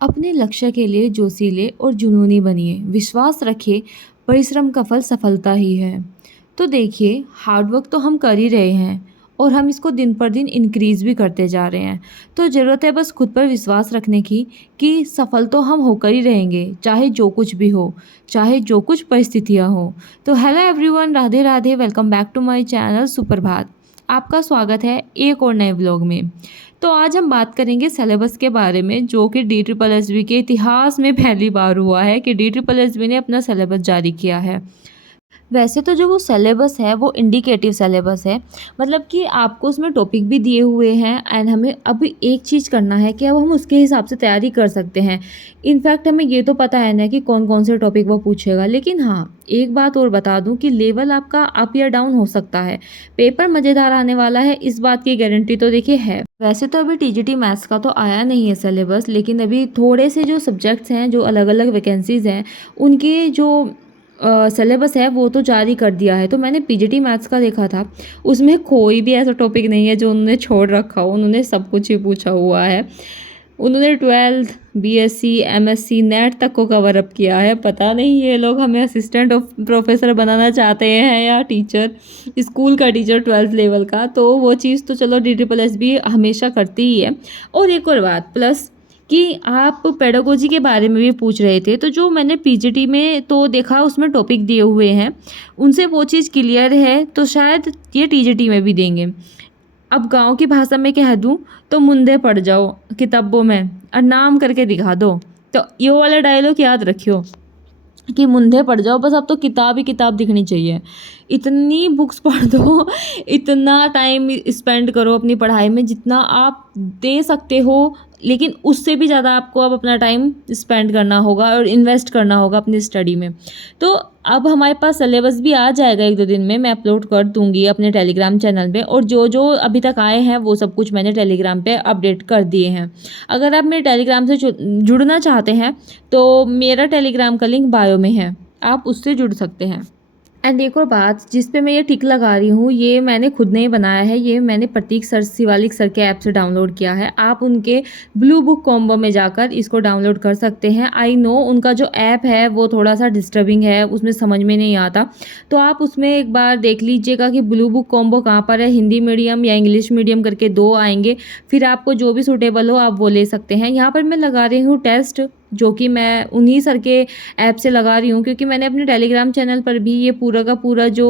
अपने लक्ष्य के लिए जोशीले और जुनूनी बनिए। विश्वास रखिए, परिश्रम का फल सफलता ही है। तो देखिए, हार्ड वर्क तो हम कर ही रहे हैं और हम इसको दिन पर दिन इंक्रीज़ भी करते जा रहे हैं। तो ज़रूरत है बस खुद पर विश्वास रखने की कि सफल तो हम होकर ही रहेंगे, चाहे जो कुछ भी हो, चाहे जो कुछ परिस्थितियाँ हों। तो hello everyone, Radhe Radhe, welcome back to my channel सुप्रभात। आपका स्वागत है एक और नए व्लॉग में। तो आज हम बात करेंगे सिलेबस के बारे में, जो कि DSSB के इतिहास में पहली बार हुआ है कि DSSB ने अपना सिलेबस जारी किया है। वैसे तो जो वो सिलेबस है वो इंडिकेटिव सिलेबस है, मतलब कि आपको उसमें टॉपिक भी दिए हुए हैं एंड हमें अभी एक चीज़ करना है कि अब हम उसके हिसाब से तैयारी कर सकते हैं। इनफैक्ट हमें ये तो पता है ना कि कौन कौन से टॉपिक वो पूछेगा, लेकिन हाँ, एक बात और बता दूं कि लेवल आपका अप या डाउन हो सकता है। पेपर मज़ेदार आने वाला है, इस बात की गारंटी तो देखिए है। वैसे तो अभी TGT मैथ्स का तो आया नहीं है सिलेबस, लेकिन अभी थोड़े से जो सब्जेक्ट्स हैं, जो अलग अलग वैकेंसीज़ हैं, उनके जो सिलेबस है वो तो जारी कर दिया है। तो मैंने PGT मैथ्स का देखा था, उसमें कोई भी ऐसा टॉपिक नहीं है जो उन्होंने छोड़ रखा हो। उन्होंने सब कुछ ही पूछा हुआ है। उन्होंने 12th BSc MSc नेट तक को कवर अप किया है। पता नहीं ये लोग हमें असिस्टेंट ऑफ प्रोफेसर बनाना चाहते हैं या टीचर, स्कूल का टीचर 12th लेवल का। तो वो चीज़ तो चलो DSSB हमेशा करती ही है। और एक और बात प्लस कि आप पेडागोजी के बारे में भी पूछ रहे थे, तो जो मैंने PGT में तो देखा उसमें टॉपिक दिए हुए हैं, उनसे वो चीज़ क्लियर है, तो शायद ये TGT में भी देंगे। अब गाँव की भाषा में कह दूँ तो मुंदे पड़ जाओ किताबों में और नाम करके दिखा दो। तो ये वाला डायलॉग याद रखियो कि मुंदे पड़ जाओ, बस अब तो किताब ही किताब दिखनी चाहिए। इतनी बुक्स पढ़ दो, इतना टाइम स्पेंड करो अपनी पढ़ाई में जितना आप दे सकते हो, लेकिन उससे भी ज़्यादा आपको अब अपना टाइम स्पेंड करना होगा और इन्वेस्ट करना होगा अपनी स्टडी में। तो अब हमारे पास सिलेबस भी आ जाएगा एक दो दिन में, मैं अपलोड कर दूंगी अपने टेलीग्राम चैनल पे, और जो जो अभी तक आए हैं वो सब कुछ मैंने टेलीग्राम पे अपडेट कर दिए हैं। अगर आप मेरे टेलीग्राम से जुड़ना चाहते हैं तो मेरा टेलीग्राम का लिंक बायो में है, आप उससे जुड़ सकते हैं। एंड एक और बात जिस पे मैं ये टिक लगा रही हूँ, ये मैंने खुद नहीं बनाया है, ये मैंने प्रतीक सर, शिवालिक सर के ऐप से डाउनलोड किया है। आप उनके ब्लू बुक कॉम्बो में जाकर इसको डाउनलोड कर सकते हैं। आई नो उनका जो ऐप है वो थोड़ा सा डिस्टर्बिंग है, उसमें समझ में नहीं आता, तो आप उसमें एक बार देख लीजिएगा कि ब्लू बुक कॉम्बो कहाँ पर है। हिंदी मीडियम या इंग्लिश मीडियम करके दो आएंगे, फिर आपको जो भी सूटेबल हो आप वो ले सकते हैं। यहाँ पर मैं लगा रही हूँ टेस्ट, जो कि मैं उन्हीं सर के ऐप से लगा रही हूँ, क्योंकि मैंने अपने टेलीग्राम चैनल पर भी ये पूरा का पूरा जो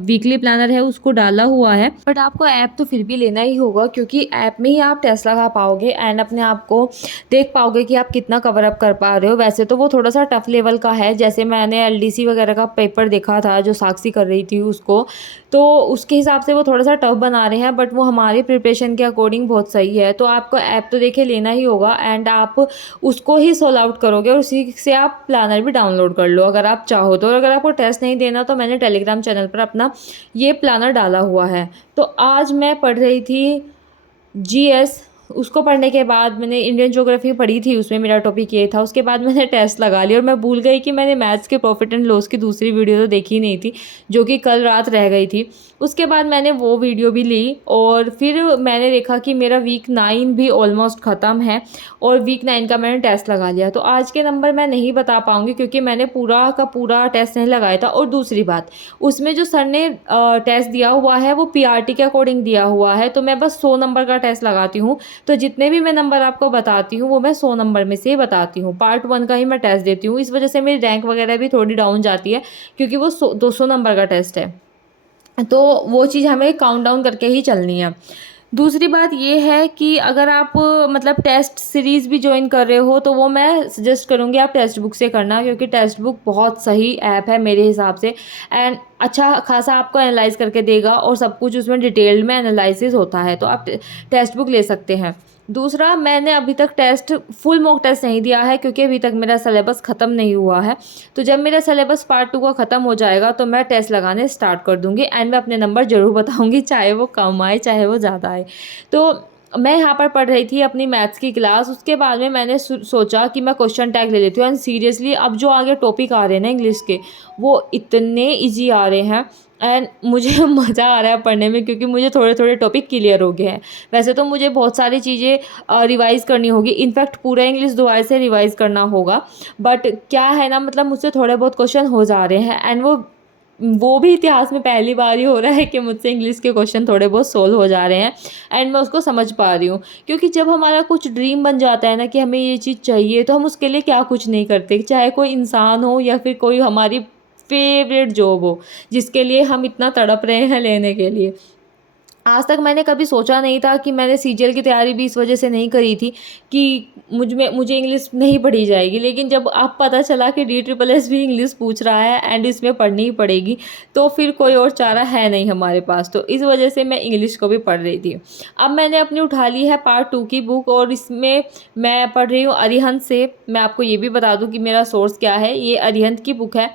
वीकली प्लानर है उसको डाला हुआ है। बट आपको ऐप तो फिर भी लेना ही होगा, क्योंकि ऐप में ही आप टेस्ट लगा पाओगे एंड अपने आप को देख पाओगे कि आप कितना कवर अप कर पा रहे हो। वैसे तो वो थोड़ा सा टफ लेवल का है, जैसे मैंने LDC वगैरह का पेपर देखा था जो साक्षी कर रही थी उसको, तो उसके हिसाब से वो थोड़ा सा टफ बना रहे हैं, बट वो हमारी प्रिपरेशन के अकॉर्डिंग बहुत सही है। तो आपको ऐप तो देखिए लेना ही होगा एंड आप उसको ही सोल्व आउट करोगे और उसी से आप प्लानर भी डाउनलोड कर लो अगर आप चाहो तो। और अगर आपको टेस्ट नहीं देना तो मैंने टेलीग्राम चैनल पर अपना ये प्लानर डाला हुआ है। तो आज मैं पढ़ रही थी GS, उसको पढ़ने के बाद मैंने इंडियन ज्योग्राफी पढ़ी थी, उसमें मेरा टॉपिक ये था। उसके बाद मैंने टेस्ट लगा लिया और मैं भूल गई कि मैंने मैथ्स के प्रॉफिट एंड लॉस की दूसरी वीडियो तो देखी नहीं थी, जो कि कल रात रह गई थी। उसके बाद मैंने वो वीडियो भी ली और फिर मैंने देखा कि मेरा वीक 9 भी ऑलमोस्ट ख़त्म है और वीक 9 का मैंने टेस्ट लगा लिया। तो आज के नंबर मैं नहीं बता पाऊँगी क्योंकि मैंने पूरा का पूरा टेस्ट नहीं लगाया था। और दूसरी बात, उसमें जो सर ने टेस्ट दिया हुआ है वो PRT के अकॉर्डिंग दिया हुआ है, तो मैं बस 100 नंबर का टेस्ट लगाती हूँ। तो जितने भी मैं नंबर आपको बताती हूँ वो मैं 100 नंबर में से ही बताती हूँ, पार्ट 1 का ही मैं टेस्ट देती हूँ। इस वजह से मेरी रैंक वगैरह भी थोड़ी डाउन जाती है, क्योंकि वो 200 नंबर का टेस्ट है, तो वो चीज़ हमें काउंट डाउन करके ही चलनी है। दूसरी बात ये है कि अगर आप मतलब टेस्ट सीरीज़ भी ज्वाइन कर रहे हो तो वो मैं सजेस्ट करूँगी आप टेक्स्ट बुक से करना, क्योंकि टेक्स्ट बुक बहुत सही ऐप है मेरे हिसाब से एंड अच्छा खासा आपको एनालाइज करके देगा और सब कुछ उसमें डिटेल्ड में एनालिसिस होता है, तो आप टेक्स्ट बुक ले सकते हैं। दूसरा, मैंने अभी तक टेस्ट फुल मॉक टेस्ट नहीं दिया है क्योंकि अभी तक मेरा सिलेबस ख़त्म नहीं हुआ है। तो जब मेरा सिलेबस पार्ट 2 का ख़त्म हो जाएगा तो मैं टेस्ट लगाने स्टार्ट कर दूँगी एंड मैं अपने नंबर ज़रूर बताऊँगी, चाहे वो कम आए चाहे वो ज़्यादा आए। तो मैं यहाँ पर पढ़ रही थी अपनी मैथ्स की क्लास, उसके बाद में मैंने सोचा कि मैं क्वेश्चन टैग ले लेती हूँ। एंड सीरियसली अब जो आगे टॉपिक आ रहे हैं ना इंग्लिश के, वो इतने ईज़ी आ रहे हैं एंड मुझे मज़ा आ रहा है पढ़ने में, क्योंकि मुझे थोड़े-थोड़े टॉपिक क्लियर हो गए हैं। वैसे तो मुझे बहुत सारी चीज़ें रिवाइज़ करनी होगी, इनफैक्ट पूरा इंग्लिश दोबारा से रिवाइज़ करना होगा। बट क्या है ना, मतलब मुझसे थोड़े बहुत क्वेश्चन हो जा रहे हैं एंड वो भी इतिहास में पहली बार ही हो रहा है कि मुझसे इंग्लिश के क्वेश्चन थोड़े बहुत सोल्व हो जा रहे हैं एंड मैं उसको समझ पा रही हूँ। क्योंकि जब हमारा कुछ ड्रीम बन जाता है ना कि हमें ये चीज़ चाहिए, तो हम उसके लिए क्या कुछ नहीं करते, चाहे कोई इंसान हो या फिर कोई हमारी फेवरेट जॉब हो जिसके लिए हम इतना तड़प रहे हैं लेने के लिए। आज तक मैंने कभी सोचा नहीं था कि मैंने सीजीएल की तैयारी भी इस वजह से नहीं करी थी कि मुझे इंग्लिश नहीं पढ़ी जाएगी। लेकिन जब अब पता चला कि DSSS भी इंग्लिश पूछ रहा है एंड इसमें पढ़नी ही पड़ेगी, तो फिर कोई और चारा है नहीं हमारे पास। तो इस वजह से मैं इंग्लिश को भी पढ़ रही थी। अब मैंने अपनी उठा ली है पार्ट 2 की बुक और इसमें मैं पढ़ रही हूँ अरिहंत से। मैं आपको ये भी बता दूँ कि मेरा सोर्स क्या है, ये अरिहंत की बुक है।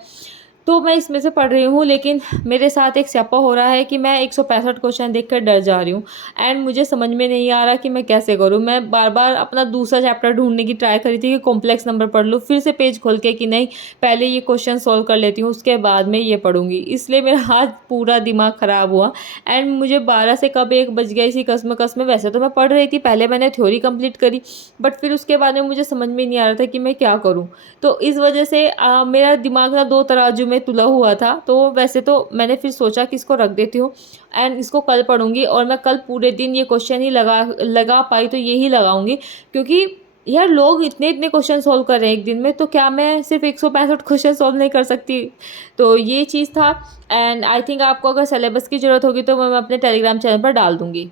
तो मैं इसमें से पढ़ रही हूँ, लेकिन मेरे साथ एक स्यापा हो रहा है कि मैं 165 क्वेश्चन देखकर डर जा रही हूँ एंड मुझे समझ में नहीं आ रहा कि मैं कैसे करूँ। मैं बार-बार अपना दूसरा चैप्टर ढूँढने की ट्राई करी थी कि कॉम्प्लेक्स नंबर पढ़ लूँ, फिर से पेज खोल के कि नहीं पहले ये क्वेश्चन सॉल्व कर लेती हूँ, उसके बाद में ये पढ़ूँगी। इसलिए मेरा आज पूरा दिमाग ख़राब हुआ एंड मुझे 12 से कब 1 बज गया इसी कसम-कसम में। वैसे तो मैं पढ़ रही थी, पहले मैंने थ्योरी कंप्लीट करी, बट फिर उसके बाद में मुझे समझ में नहीं आ रहा था कि मैं क्या करूँ। तो इस वजह से मेरा दिमाग ना 2 तराजू में तुला हुआ था। तो वैसे तो मैंने फिर सोचा कि इसको रख देती हूँ एंड इसको कल पढ़ूँगी और मैं कल पूरे दिन ये क्वेश्चन ही लगा पाई तो यही लगाऊँगी, क्योंकि यार लोग इतने-इतने क्वेश्चन सॉल्व कर रहे हैं एक दिन में, तो क्या मैं सिर्फ़ 165 क्वेश्चन सॉल्व नहीं कर सकती? तो ये चीज़ था एंड आई थिंक आपको अगर सिलेबस की ज़रूरत होगी तो मैं अपने टेलीग्राम चैनल पर डाल दूँगी।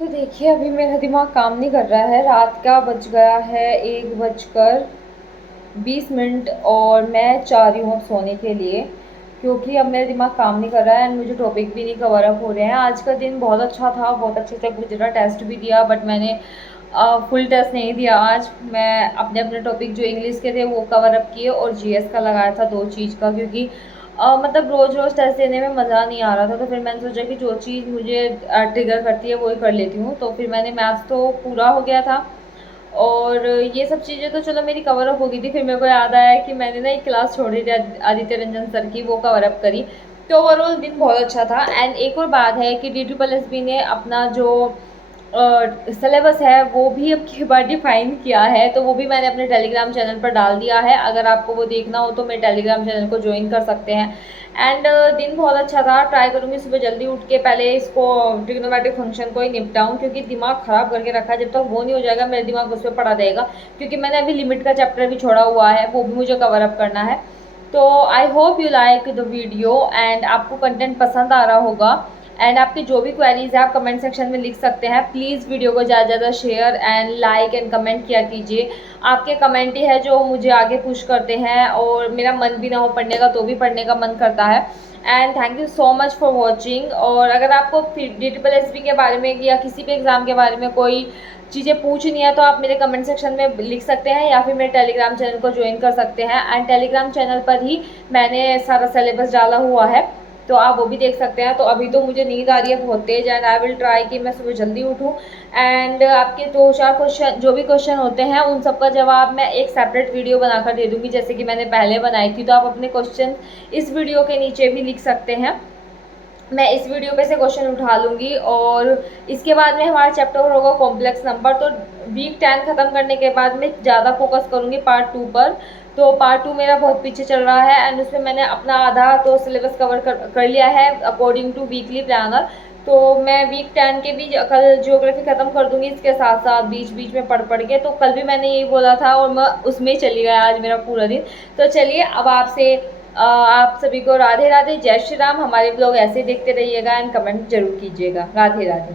तो देखिए अभी मेरा दिमाग काम नहीं कर रहा है। रात का बज गया है 1:20 और मैं चाह रही हूँ अब सोने के लिए, क्योंकि अब मेरा दिमाग काम नहीं कर रहा है एंड मुझे टॉपिक भी नहीं कवर अप हो रहे हैं। आज का दिन बहुत अच्छा था, बहुत अच्छे से गुजरा, टेस्ट भी दिया, बट मैंने फुल टेस्ट नहीं दिया आज। मैं अपने अपने टॉपिक जो इंग्लिश के थे वो कवर अप किए और जीएस का लगाया था 2 चीज़ का, क्योंकि मतलब रोज़ रोज़ टेस्ट देने में मज़ा नहीं आ रहा था। तो फिर मैंने सोचा कि जो चीज़ मुझे ट्रिगर करती है वही कर लेती हूँ। तो फिर मैंने मैथ्स तो पूरा हो गया था और ये सब चीज़ें तो चलो मेरी कवर अप हो गई थी। फिर मेरे को याद आया कि मैंने ना एक क्लास छोड़ी थी आदित्य रंजन सर की, वो कवर अप करी। तो ओवरऑल दिन बहुत अच्छा था। एंड एक और बात है कि DSSS ने अपना जो सिलेबस है वो भी अब की बार डिफ़ाइन किया है, तो वो भी मैंने अपने टेलीग्राम चैनल पर डाल दिया है। अगर आपको वो देखना हो तो मेरे टेलीग्राम चैनल को ज्वाइन कर सकते हैं। एंड दिन बहुत अच्छा था। ट्राई करूँगी सुबह जल्दी उठ के पहले इसको ट्रिग्नोमेट्रिक फंक्शन को ही निपटाऊँ, क्योंकि दिमाग ख़राब करके रखा है। जब तक वो नहीं हो जाएगा मेरा दिमाग उस पर पड़ा रहेगा, क्योंकि मैंने अभी लिमिट का चैप्टर भी छोड़ा हुआ है, वो भी मुझे कवर अप करना है। तो I hope you like the video and आपको कंटेंट पसंद आ रहा होगा। एंड आपकी जो भी क्वेरीज है आप कमेंट सेक्शन में लिख सकते हैं। प्लीज़ वीडियो को ज़्यादा ज़्यादा share and like and comment किया कीजिए। आपके कमेंट ही है जो मुझे आगे पुश करते हैं, और मेरा मन भी ना हो पढ़ने का तो भी पढ़ने का मन करता है। And thank you so much for watching. और अगर आपको DSSS के बारे में या किसी भी एग्ज़ाम के बारे में कोई चीज़ें पूछनी है तो आप मेरे कमेंट सेक्शन में लिख सकते हैं या फिर मेरे टेलीग्राम चैनल को ज्वाइन कर सकते हैं। एंड टेलीग्राम चैनल पर ही मैंने सारा सिलेबस डाला हुआ है, तो आप वो भी देख सकते हैं। तो अभी तो मुझे नींद आ रही है बहुत तेज एंड आई विल ट्राई कि मैं सुबह जल्दी उठूँ। एंड आपके 2-4 क्वेश्चन जो भी क्वेश्चन होते हैं उन सब का जवाब मैं एक सेपरेट वीडियो बनाकर दे दूँगी, जैसे कि मैंने पहले बनाई थी। तो आप अपने क्वेश्चन इस वीडियो के नीचे भी लिख सकते हैं। मैं इस वीडियो पे से क्वेश्चन उठा लूँगी और इसके बाद में हमारा चैप्टर होगा कॉम्प्लेक्स नंबर। तो वीक 10 ख़त्म करने के बाद मैं ज़्यादा फोकस करूँगी पार्ट 2 पर। तो पार्ट 2 मेरा बहुत पीछे चल रहा है एंड उसमें मैंने अपना आधा तो सिलेबस कवर कर लिया है अकॉर्डिंग टू वीकली प्लानर। तो मैं वीक 10 के भी कल ज्योग्राफी ख़त्म कर दूँगी, इसके साथ साथ बीच बीच में पढ़ के। तो कल भी मैंने यही बोला था और मैं उसमें ही चली गया आज मेरा पूरा दिन। तो चलिए अब आपसे आप सभी को राधे राधे, जय श्री राम। हमारे ब्लॉग ऐसे ही देखते रहिएगा एंड कमेंट जरूर कीजिएगा। राधे राधे।